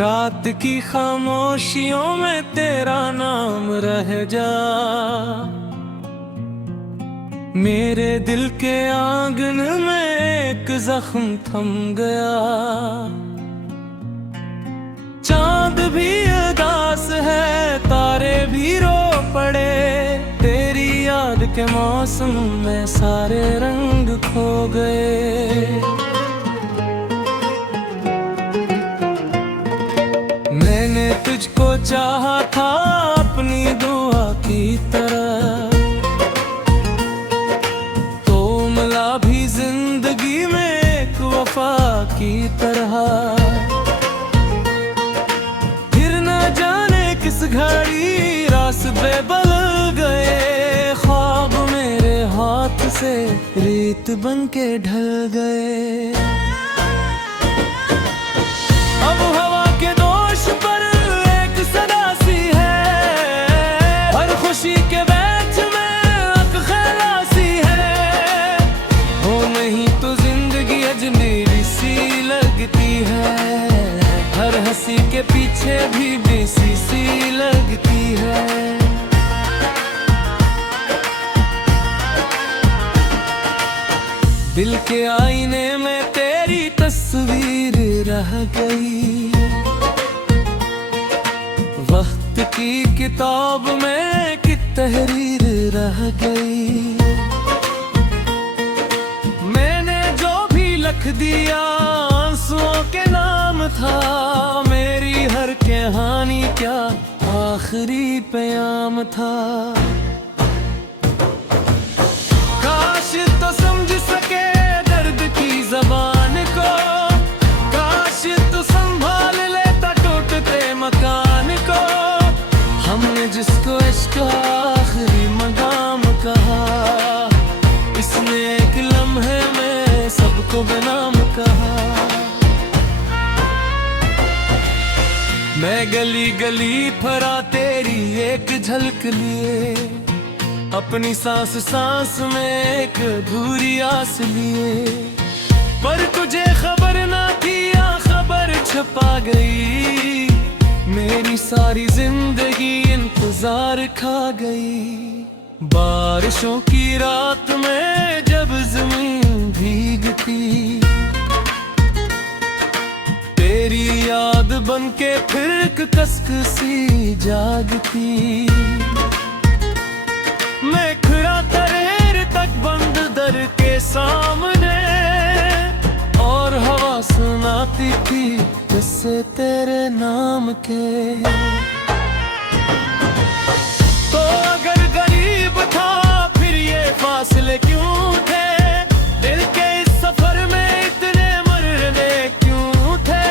रात की खामोशियों में तेरा नाम रह जा। मेरे दिल के आंगन में एक जख्म थम गया। चांद भी उदास है, तारे भी रो पड़े। तेरी याद के मौसम में सारे रंग खो गए। मैंने तुझको चाहा था अपनी दुआ की तरह, तो मिला भी जिंदगी में एक वफा की तरह। फिर न जाने किस घड़ी रास्ते बदल गए। ख्वाब मेरे हाथ से रेत बन के ढल गए। अब हवा के दोष पर एक सदा सी है, हर खुशी के बैच में अक खलासी है। हो नहीं तो जिंदगी अजमेरी सी लगती है, हर हंसी के पीछे भी बेसी सी लगती है। दिल के आईने में तेरी तस्वीर रह गई। वक्त की किताब में कि तहरीर रह गई। मैंने जो भी लिख दिया आंसुओं के नाम था। मेरी हर कहानी क्या आखिरी प्याम था। काश तो समझ सके दर्द की ज़बान को, काश तो संभाल लेता टूटते मकान को। हमने जिसको इश्क आखिरी मकाम कहा, इसने एक लम्हे में सबको बेनाम कहा। मैं गली गली फरा तेरी एक झलक लिए, अपनी सांस सांस में एक अधूरी आस लिए। पर तुझे खबर ना थी या खबर छपा गई। मेरी सारी जिंदगी इंतजार खा गई। बारिशों की रात में जब जमीन भीगती, तेरी याद बनके फिर कसकसी जागती। मैं खड़ा तरेर तक बंद दर के सामने, और हवा सुनाती थी किस्से तेरे नाम के। तो अगर गरीब था फिर ये फासले क्यों थे। दिल के इस सफर में इतने मरने क्यों थे।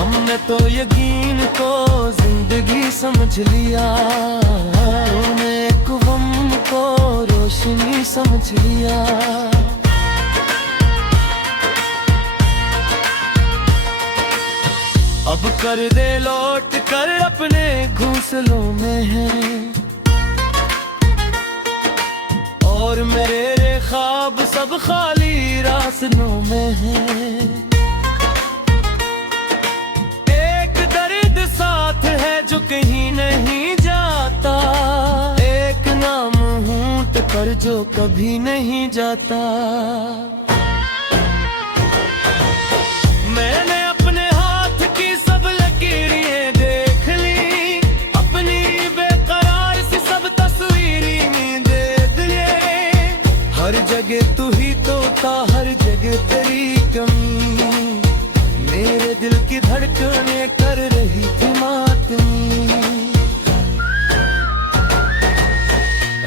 हमने तो यकीन को जिंदगी समझ लिया, को रोशनी समझ लिया। अब कर दे लौट कर अपने घोंसलों में है, और मेरे ख्वाब सब खाली रास्तों में है। एक दर्द साथ है जो कहीं नहीं जाता, एक नाम पर जो कभी नहीं जाता। मैंने अपने हाथ की सब लकीरें देख ली, अपनी बेकरार सी सब तस्वीरें देख लिए। हर जगह तू ही तो था, हर जगह तेरी कमी। मेरे दिल की धड़कनें कर रही थी मातमी।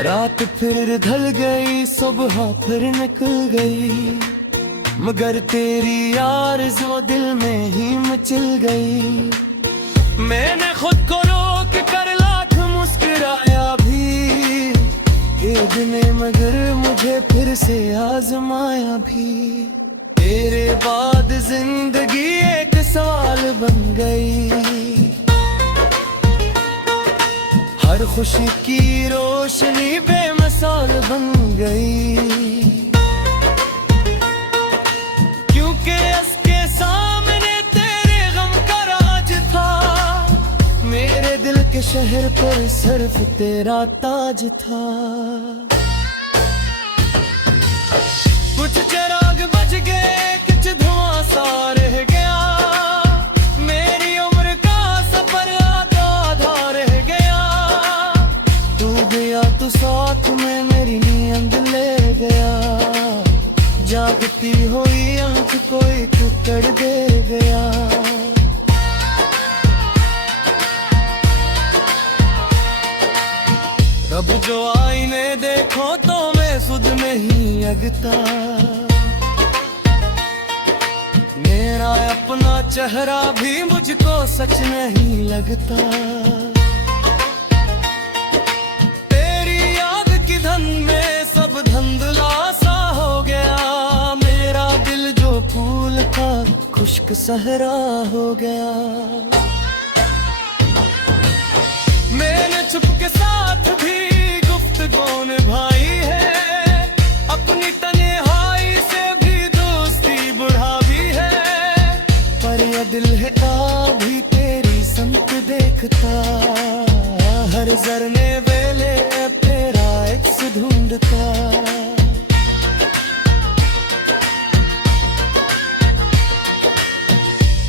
रात फिर ढल गई, सुबह फिर निकल गई, मगर तेरी आरज़ू दिल में ही मचल गई। मैंने खुद को रोक कर लाख मुस्कुराया भी, ये दिन मगर मुझे फिर से आजमाया भी। तेरे बाद जिंदगी एक सवाल बन गई। हर खुशी की रोशनी बेमिसाल बन गई। क्योंकि इसके सामने तेरे गम का राज शहर पर सिर्फ तेरा ताज था। कुछ चिराग बज गए, कुछ धुआं सा रह गया, मेरी उम्र का सफर आधा आधा रह गया। तू गया तो साथ में मेरी नींद ले गया, जागती हुई आंख कोई टुकड़ दे गया। अब जो आईने देखो तो मैं खुद में ही अगता, मेरा अपना चेहरा भी मुझको सच नहीं लगता। तेरी याद की धन में सब धुंधला सा हो गया, मेरा दिल जो फूल था खुश्क सहरा हो गया। मैंने छुप के साथ भी गुफ्तगू निभाई है, अपनी तन्हाई से भी दोस्ती बढ़ावी है। पर यह दिल है भी तेरी संत देखता, हर जरने वेले तेरा एक्स ढूंढता।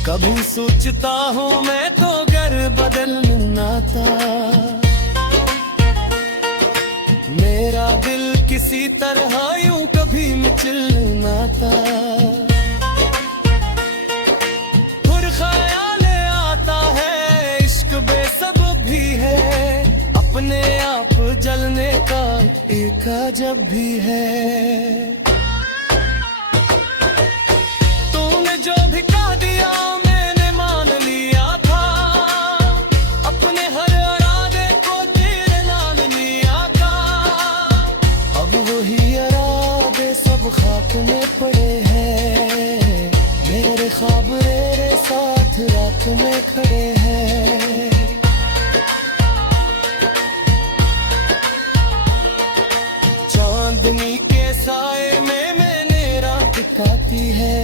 कभी सोचता हूँ मैं तो घर बदलना था, मेरा दिल किसी तरह यूं कभी मिचलना था। फिर ख्याल आता है इश्क बेसबब भी है, अपने आप जलने का एक अजब भी है। तूने जो भी कह दिया मैंने मान लिया था, अपने हर इरादे को तेरे नाम लिया था। अब वही इरादे सब खाक में पड़े हैं, मेरे ख्वाब तेरे साथ रात में खड़े हैं। चांदनी के साए में मैंने रात काटी है,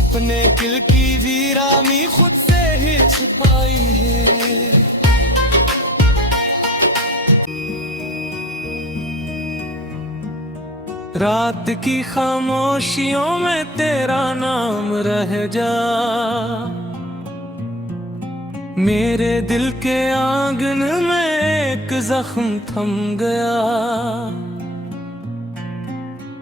अपने दिल की वीरानी खुद से ही छुपाई है। रात की खामोशियों में तेरा नाम रह जा, मेरे दिल के आंगन में एक जख्म थम गया।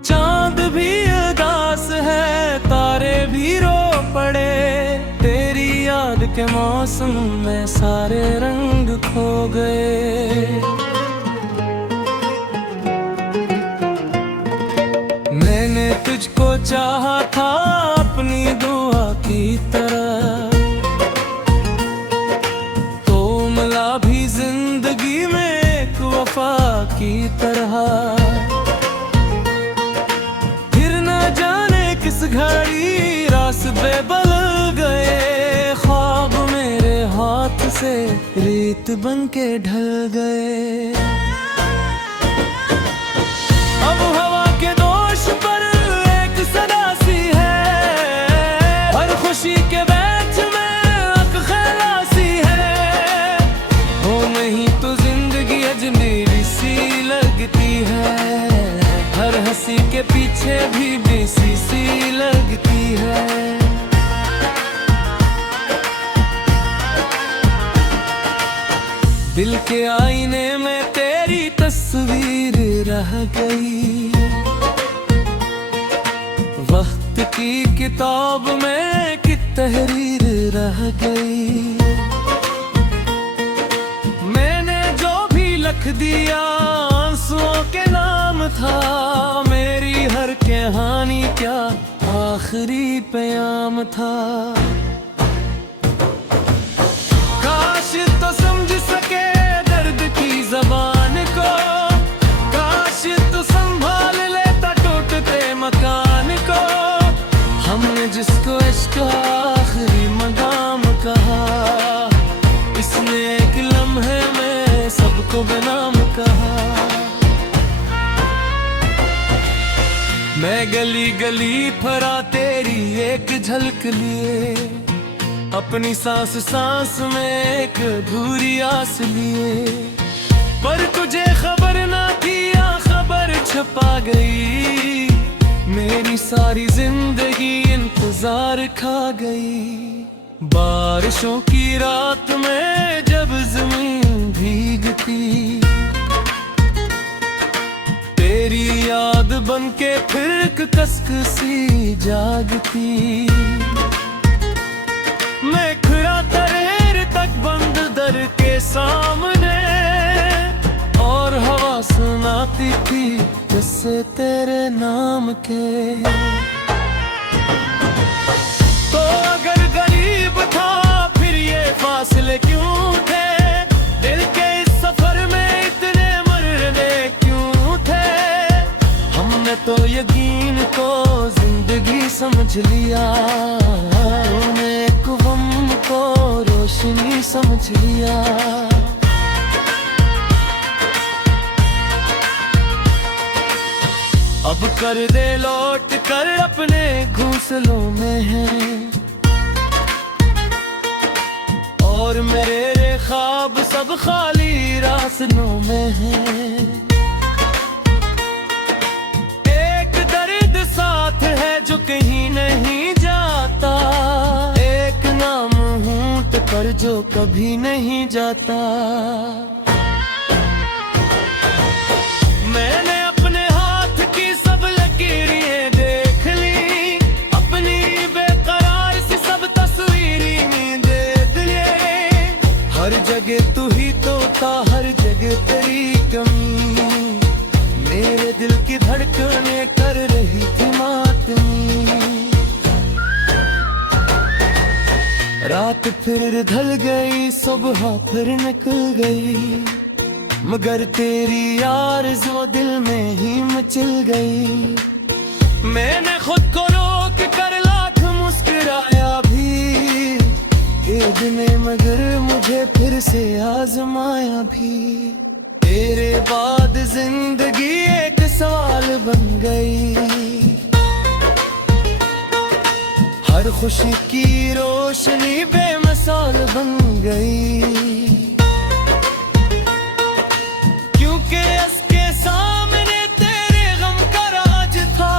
चांद भी उदास है, तारे भी रो पड़े, तेरी याद के मौसम में सारे रंग खो गए। मैंने तुझको चाहा था अपनी दुआ की तरह, तो मिला भी जिंदगी में एक वफा की तरह। किस घड़ी रास्ते बदल गए, ख्वाब मेरे हाथ से रेत बन के ढल गए। अब हवा के दोष पर एक सदा सी है, हर खुशी के बैच में एक खलासी है। हो नहीं तो जिंदगी अजमेरी सी लगती है, हर हंसी के पीछे भी बेसी सी लगती है। दिल के आईने में तेरी तस्वीर रह गई, वक्त की किताब में एक तहरीर रह गई। मैंने जो भी लिख दिया आंसुओं के नाम था, मेरी हर कहानी क्या आखिरी प्याम था। काश तो समझ सके दर्द की जबान को, काश तो संभाल लेता टूटते मकान को। हमने जिसको इश्क आखिरी मकाम कहा, इसने एक लम्हे में सबको बेनाम कहा। मैं गली गली फरा तेरी एक झलक लिए, अपनी सांस सांस में एक अधूरी आस लिए। पर तुझे खबर ना थी या खबर छपा गई, मेरी सारी जिंदगी इंतजार खा गई। बारिशों की रात में जब जमीन भीगती, तेरी याद बनके फिर कसकसी जागती। मैं खड़ा तरेर तक बंद दर के सामने, और हवा सुनाती थी किस्से तेरे नाम के। तो अगर गरीब था फिर ये फासले क्यों थे, दिल के इस सफर में इतने मरने क्यों थे। हमने तो यकीन को जिंदगी समझ लिया, उन्हें गम को रोशनी समझ लिया। अब कर दे लौट कर अपने घोंसलों में है, और मेरे ख्वाब सब खाली रास्तों में है। एक दर्द साथ है जो कहीं नहीं जाता, एक नाम होंठ पर जो कभी नहीं जाता। मैंने अपने हाथ की सब लकीरें देख ली, अपनी बेकरार सी सब तस्वीरें देख लिए। हर जगह तू ही तो था, हर जगह तेरी कमी, मेरे दिल की धड़कनें कर रही थी मातमी। रात फिर ढल गई, सुबह फिर निकल गई, मगर तेरी आरज़ू दिल में ही मचल गई। मैंने खुद को रोक कर लाख मुस्कुराया भी, एक ने मगर मुझे फिर से आजमाया भी। तेरे बाद जिंदगी एक सवाल बन गई, हर खुशी की रोशनी बेमिसाल बन गई। क्योंकि इसके सामने तेरे गम का राज था,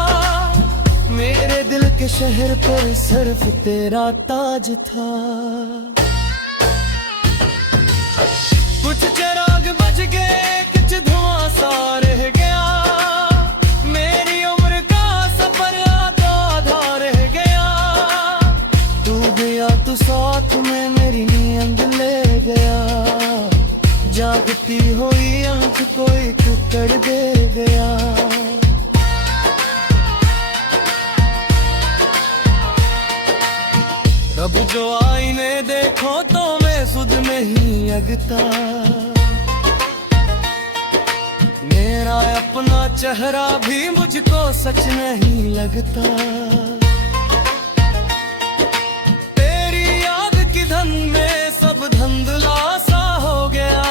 मेरे दिल के शहर पर सिर्फ तेरा ताज था। कुछ चिराग बच गए, कुछ धुआं सा रह गया, मेरी उम्र का सफर आधा आधा रह गया। तू गया तू साथ में मेरी नींद ले गया, जागती हुई आंख कोई कुकड़ दे गया। अब जो आईने देखो तो मैं खुद में ही अगता, मेरा अपना चेहरा भी मुझको सच नहीं लगता। तेरी याद की धन में सब धुंधला सा हो गया,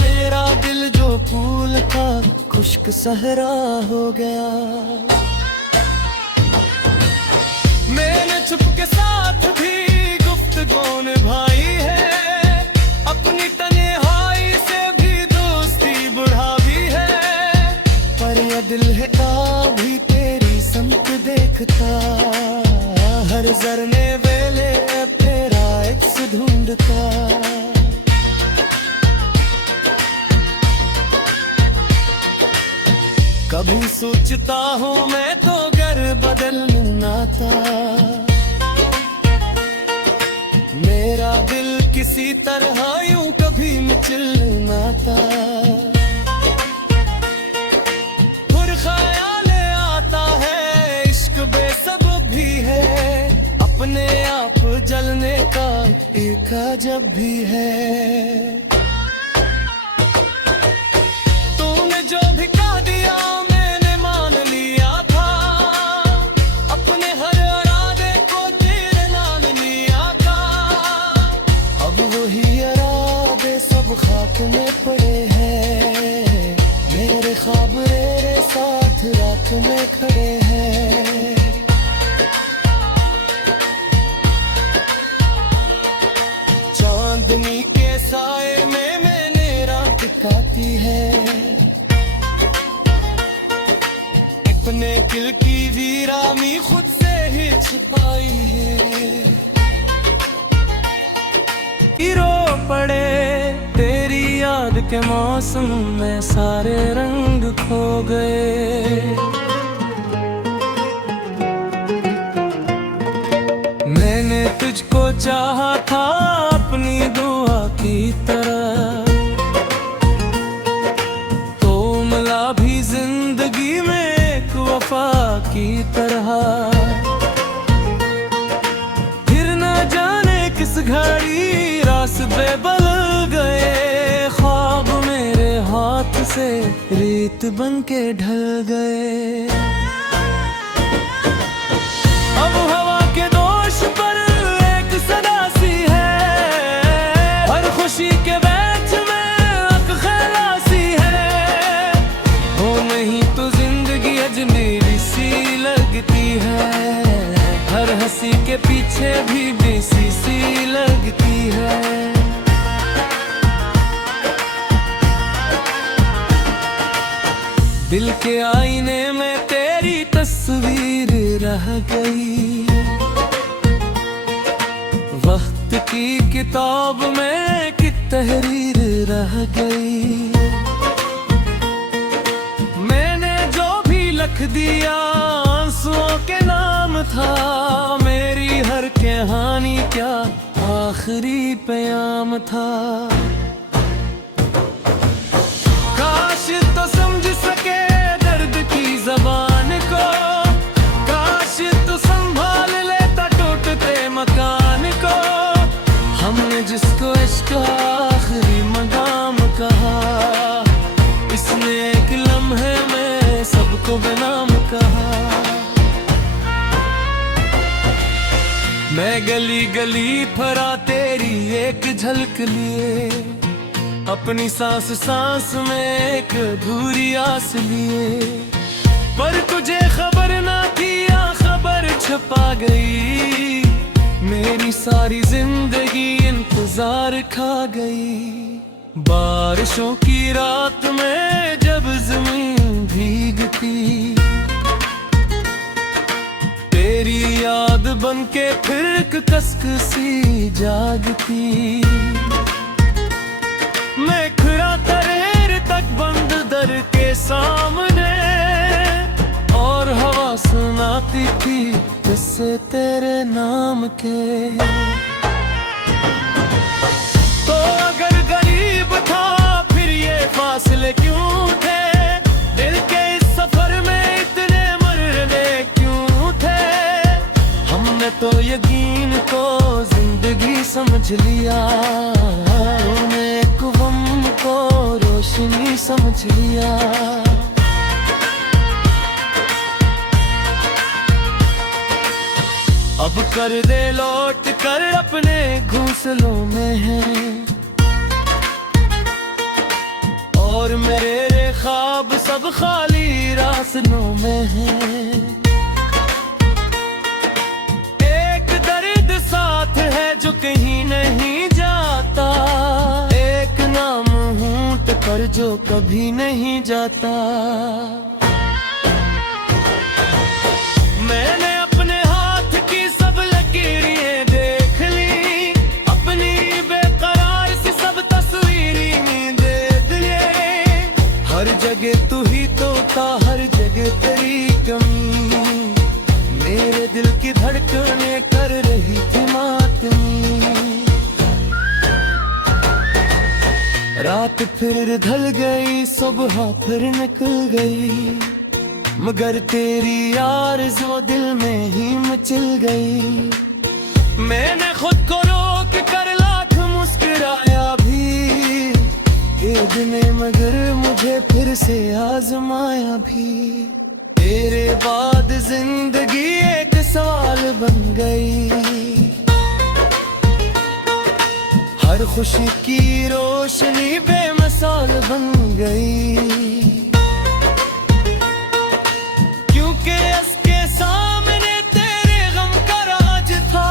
मेरा दिल जो फूल था खुश्क सहरा हो गया। मैंने चुप के साथ भी गुफ्तगू निभाई है, अपनी तन्हाई से भी दोस्ती बढ़ा भी है। पर यह दिल है भी तेरी समत देखता, हर जरने वेले तेरा एक ढूंढता। कभी सोचता हूँ मैं तो घर बदलना था, मेरा दिल किसी तरह यूं कभी मिचलना था। फिर ख्याल आता है इश्क बेसब्ब भी है, अपने आप जलने का एक अजब भी है। तूने जो भी कह दिया मैंने मान लिया था, अपने हर इरादे को तेरे नाम लिया था। अब वही इरादे सब खाक में पड़े हैं, मेरे ख्वाब तेरे साथ रात में खड़े हैं। महकाती है। अपने दिल की वीरानी खुद से ही छिपाई है। रो पड़े तेरी याद के मौसम में सारे रंग खो गए। मैंने तुझको चाहा था अपनी दुआ की तरह, तो मिला भी जिंदगी में एक वफा की तरह। फिर न जाने किस घड़ी रास्ते बदल गए, ख्वाब मेरे हाथ से रेत बन के ढल गए। अब हवा के दोष पर एक सदा सी है, हर खुशी के बैठ में अक खलासी है। हो नहीं तो जिंदगी अजनबी सी लगती है, हर हंसी के पीछे भी बेसी सी लगती है। दिल के आईने में तेरी तस्वीर रह गई, वक्त की किताब में एक तहरीर रह गई। मैंने जो भी लिख दिया आंसुओं के नाम था, मेरी हर कहानी क्या आखिरी प्याम था। काश तो समझ सके दर्द की ज़बान को, काश तो संभाल लेता टूटते मकान को। हमने जिसको इश्क आखिरी मकाम कहा, इसने एक लम्हे में सबको बेनाम कहा। मैं गली गली फरा तेरी एक झलक लिए, अपनी सांस सांस में एक अधूरी आस लिए। पर तुझे खबर ना थी या खबर छपा गई, मेरी सारी जिंदगी इंतजार खा गई। बारिशों की रात में जब जमीन भीगती, तेरी याद बनके फिर एक कसक सी जागती। मैं खड़ा तरेर तक बंद दर के सामने, और हवा सुनाती थी किस्से तेरे नाम के। तो अगर गरीब था फिर ये फासले क्यों थे, दिल के इस सफर में इतने मरने क्यों थे। हमने तो यकीन को जिंदगी समझ लिया, को रोशनी समझ लिया। अब कर दे लौट कर अपने घोंसलों में है, और मेरे ख्वाब सब खाली रास्तों में है। एक दर्द साथ है जो कहीं नहीं जाता, एक नाम पर जो कभी नहीं जाता। मैंने अपने हाथ की सब लकीरें देख ली, अपनी बेकरार सी सब तस्वीरें देख लिए। हर जगह तू ही तो था, हर जगह तेरी कमी, मेरे दिल की धड़कनें कर रही थी मातमी। रात फिर ढल गई, सुबह फिर निकल गई, मगर तेरी आरज़ू दिल में ही मचल गई। मैंने खुद को रोक कर लाख मुस्कुराया भी, एक ने मगर मुझे फिर से आजमाया भी। तेरे बाद जिंदगी एक सवाल बन गई, हर खुशी की रोशनी बेमिसाल बन गई। क्योंकि इसके सामने तेरे गम का राज था,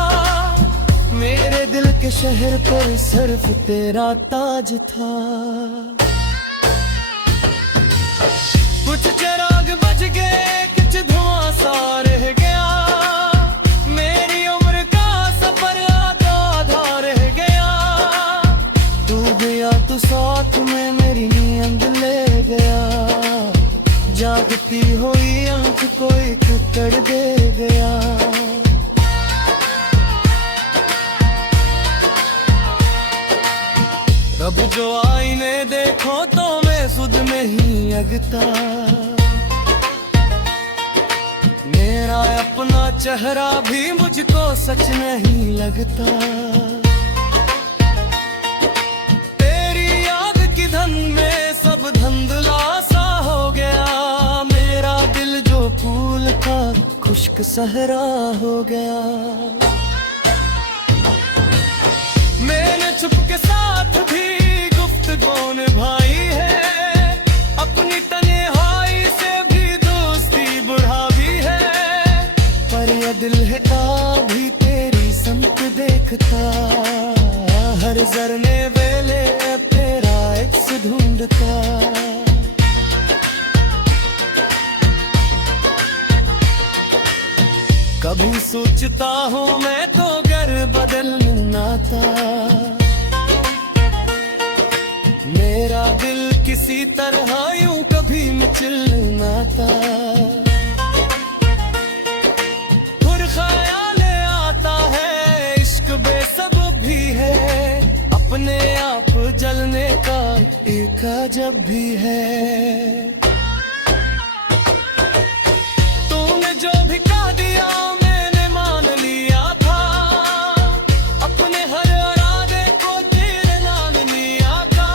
मेरे दिल के शहर पर सिर्फ तेरा ताज था। कुछ चिराग बज गए, कुछ धुआं सा रह गया। मेरी उम्र का सफर आधा आधा रह गया। तू गया तो साथ में मेरी नींद ले गया। जागती हुई आंख को एक कर दे गया। अब जो आईने देखो तो मैं सुध में ही अगता। मेरा अपना चेहरा भी मुझको सच नहीं लगता। तेरी याद की धन में सब धुंधला सा हो गया। मेरा दिल जो फूल था खुश्क सहरा हो गया। मैंने चुपके साथ भी गुफ्तगू निभाई है। अपनी तन्हाई से भी दोस्ती बढ़ा भी है। पर यह दिल है भी तेरी संत देखता। हर जरने वेले तेरा एक्स ढूंढता। कभी सोचता हूँ मैं तो घर बदलना था। मेरा दिल किसी तरह यूं कभी मचलना था। फिर ख्याल आता है इश्क बेसबब भी है। अपने आप जलने का एक अजब भी है। तूने जो भी कह दिया मैंने मान लिया था। अपने हर इरादे को तेरे नाम लिया था।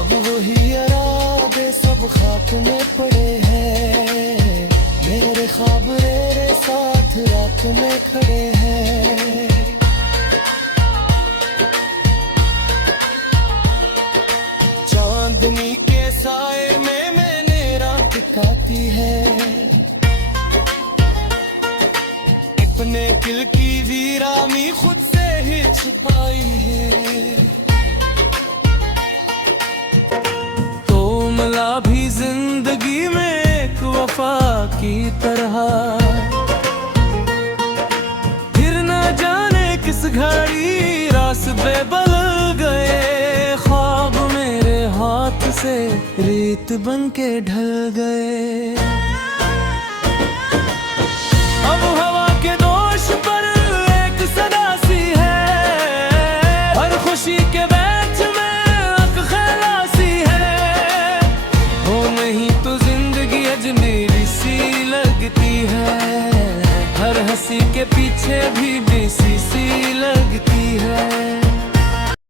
अब वही इरादे सब खाक में पड़े हैं। मेरे ख्वाब मेरे साथ रात में खड़े हैं। चांदनी के साए में मैंने रात काटी है। अपने दिल की वीरानी खुद से ही छुपाई है। तो मिला भी जिंदगी में एक वफा की तरह। फिर न जाने किस घड़ी रास्ते बदल गए। ख्वाब मेरे हाथ से रेत बन के ढल गए। अब हवा के दोष पर एक सदा सी है। हर खुशी के बैच में अक खलासी है। हो नहीं तो जिंदगी अजमेरी सी लगती है। हर हंसी के पीछे भी बेसी सी लगती है।